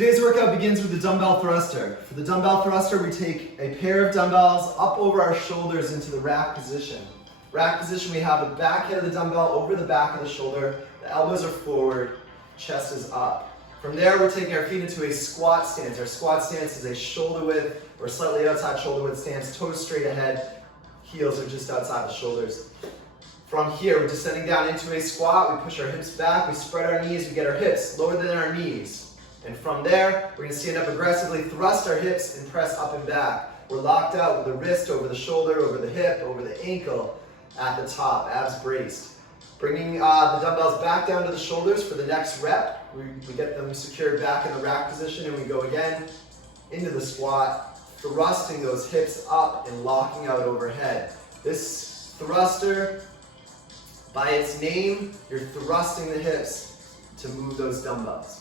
Today's workout begins with the dumbbell thruster. For the dumbbell thruster, we take a pair of dumbbells up over our shoulders into the rack position. Rack position, we have the back head of the dumbbell over the back of the shoulder, the elbows are forward, chest is up. From there, we're taking our feet into a squat stance. Our squat stance is a shoulder width or slightly outside shoulder width stance, toes straight ahead, heels are just outside the shoulders. From here, we're descending down into a squat, we push our hips back, we spread our knees, we get our hips lower than our knees. And from there, we're going to stand up aggressively, thrust our hips, and press up and back. We're locked out with the wrist over the shoulder, over the hip, over the ankle, at the top, abs braced. Bringing the dumbbells back down to the shoulders for the next rep. We get them secured back in the rack position, and we go again into the squat, thrusting those hips up and locking out overhead. This thruster, by its name, you're thrusting the hips to move those dumbbells.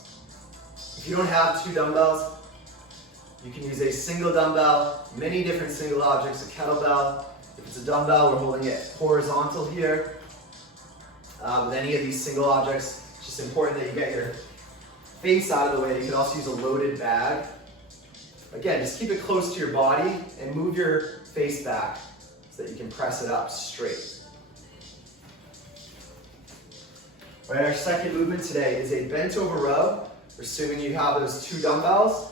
If you don't have two dumbbells, you can use a single dumbbell, many different single objects, a kettlebell. If it's a dumbbell, we're holding it horizontal here. With any of these single objects, it's just important that you get your face out of the way. You can also use a loaded bag. Again, just keep it close to your body and move your face back so that you can press it up straight. All right, our second movement today is a bent over row. Assuming you have those two dumbbells.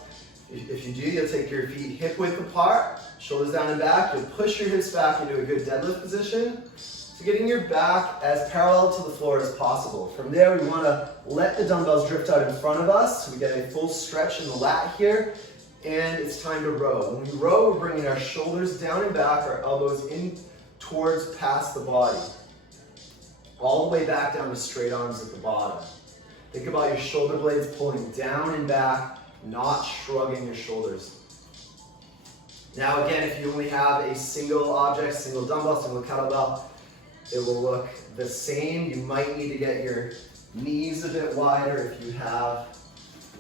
If you do, you'll take your feet hip width apart, shoulders down and back. You'll push your hips back into a good deadlift position. So getting your back as parallel to the floor as possible. From there, we want to let the dumbbells drift out in front of us. So we get a full stretch in the lat here. And it's time to row. When we row, we're bringing our shoulders down and back, our elbows in towards past the body. All the way back down to straight arms at the bottom. Think about your shoulder blades pulling down and back, not shrugging your shoulders. Now again, if you only have a single object, single dumbbell, single kettlebell, it will look the same. You might need to get your knees a bit wider if you have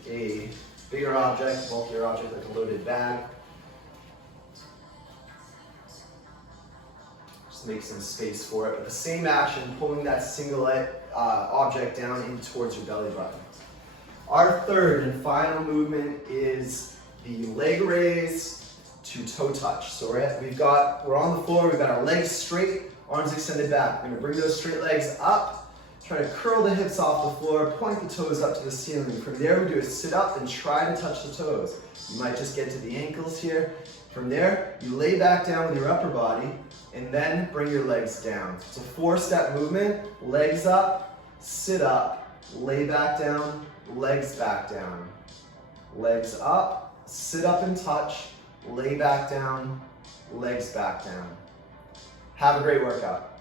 a bigger object, bulkier object like a loaded bag. Just make some space for it. But the same action, pulling that single object down in towards your belly button. Our third and final movement is the leg raise to toe touch. So we're on the floor, we've got our legs straight, arms extended back. We're going to bring those straight legs up, try to curl the hips off the floor, point the toes up to the ceiling. From there, we do a sit up and try to touch the toes. You might just get to the ankles here. From there, you lay back down with your upper body and then bring your legs down. It's a 4-step movement, legs up, sit up, lay back down, legs back down. Legs up, sit up and touch, lay back down, legs back down. Have a great workout.